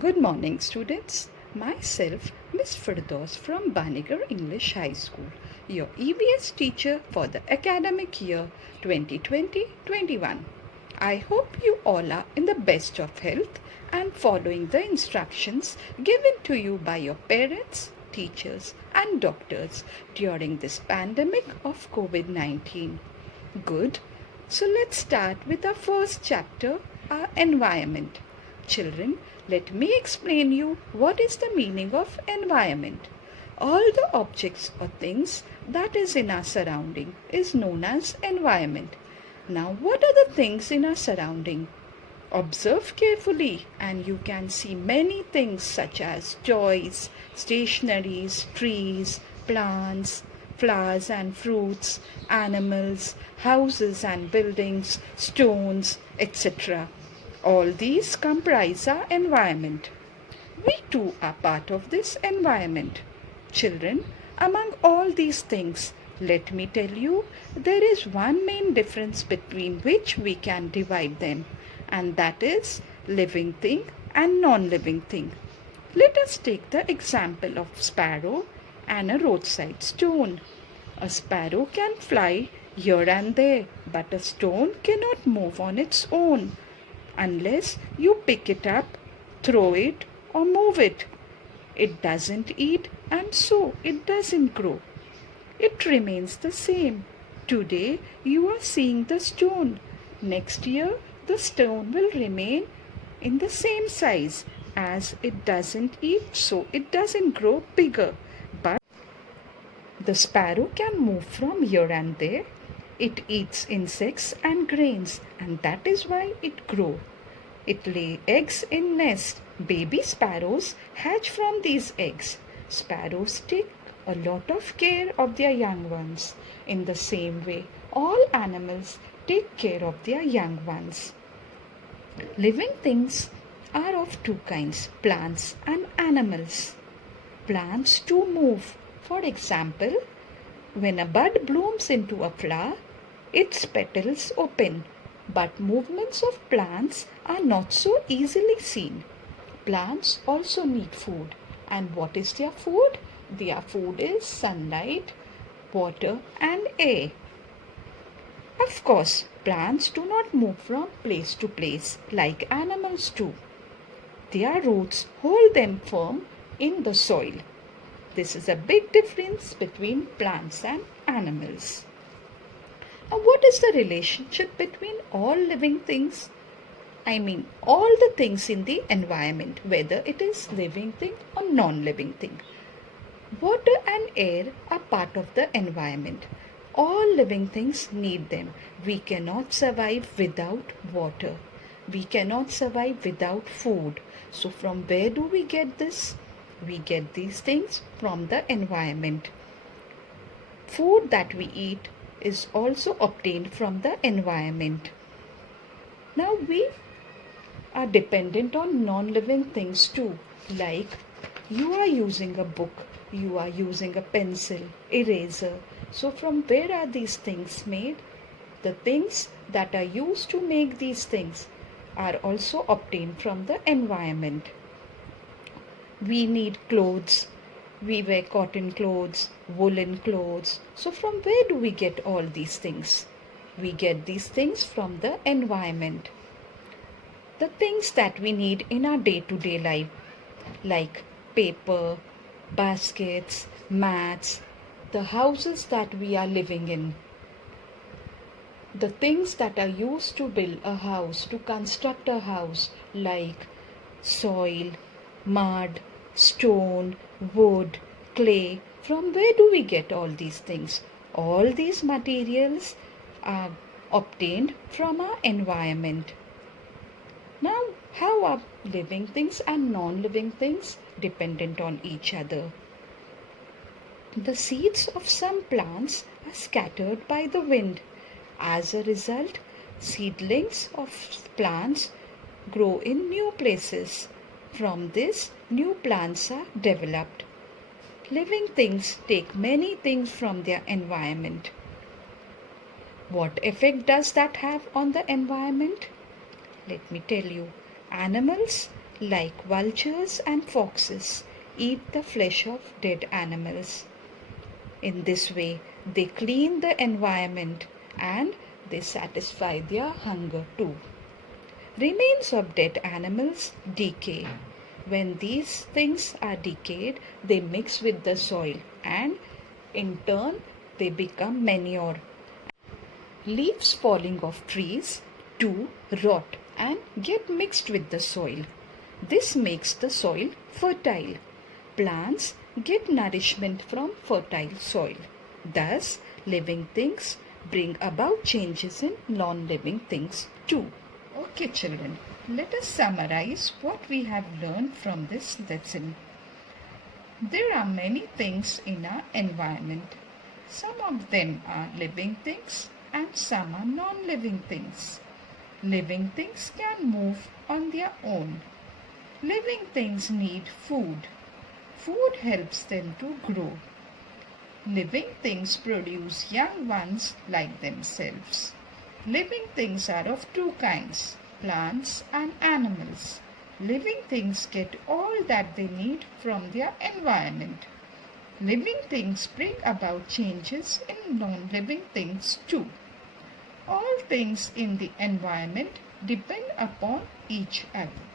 Good morning, students. Myself, Miss Firdaus from Banigar English High School, your EVS teacher for the academic year 2020-21. I hope you all are in the best of health and following the instructions given to you by your parents, teachers, and doctors during this pandemic of COVID-19. Good. So let's start with our first chapter, our environment. Children, let me explain you what is the meaning of environment. All the objects or things that is in our surrounding is known as environment. Now, what are the things in our surrounding? Observe carefully and you can see many things such as toys, stationaries, trees, plants, flowers and fruits, animals, houses and buildings, stones, etc. All these comprise our environment. We too are part of this environment. Children, among all these things, let me tell you, there is one main difference between which we can divide them, and that is living thing and non-living thing. Let us take the example of sparrow and a roadside stone. A sparrow can fly here and there, but a stone cannot move on its own unless you pick it up, throw it, or move it. It doesn't eat and so it doesn't grow. It remains the same. Today you are seeing the stone. Next year the stone will remain in the same size as it doesn't eat, so it doesn't grow bigger. But the sparrow can move from here and there. It eats insects and grains, and that is why it grows. It lays eggs in nests. Baby sparrows hatch from these eggs. Sparrows take a lot of care of their young ones. In the same way, all animals take care of their young ones. Living things are of two kinds, plants and animals. Plants too move. For example, when a bud blooms into a flower, its petals open, but movements of plants are not so easily seen. Plants also need food. And what is their food? Their food is sunlight, water and air. Of course, plants do not move from place to place like animals do. Their roots hold them firm in the soil. This is a big difference between plants and animals. Now, what is the relationship between all living things? I mean, all the things in the environment, whether it is living thing or non-living thing. Water and air are part of the environment. All living things need them. We cannot survive without water. We cannot survive without food. So from where do we get this? We get these things from the environment. Food that we eat is also obtained from the environment. Now we are dependent on non-living things too, like you are using a book, you are using a pencil, eraser. So from where are these things made? The things that are used to make these things are also obtained from the environment. We need clothes. We wear cotton clothes, woolen clothes. So from where do we get all these things? We get these things from the environment. The things that we need in our day-to-day life, like paper, baskets, mats, the houses that we are living in, the things that are used to build a house, to construct a house, like soil, mud, stone, wood, clay. From where do we get all these things? All these materials are obtained from our environment. Now, how are living things and non-living things dependent on each other? The seeds of some plants are scattered by the wind. As a result, seedlings of plants grow in new places. From this, new plants are developed. Living things take many things from their environment. What effect does that have on the environment? Let me tell you. Animals like vultures and foxes, eat the flesh of dead animals. In this way, they clean the environment and they satisfy their hunger too. Remains of dead animals decay. When these things are decayed, they mix with the soil and in turn they become manure. Leaves falling off trees too rot and get mixed with the soil. This makes the soil fertile. Plants get nourishment from fertile soil. Thus, living things bring about changes in non-living things too. Okay, children, let us summarize what we have learned from this lesson. There are many things in our environment. Some of them are living things and some are non-living things. Living things can move on their own. Living things need food. Food helps them to grow. Living things produce young ones like themselves. Living things are of two kinds, plants and animals. Living things get all that they need from their environment. Living things bring about changes in non-living things too. All things in the environment depend upon each other.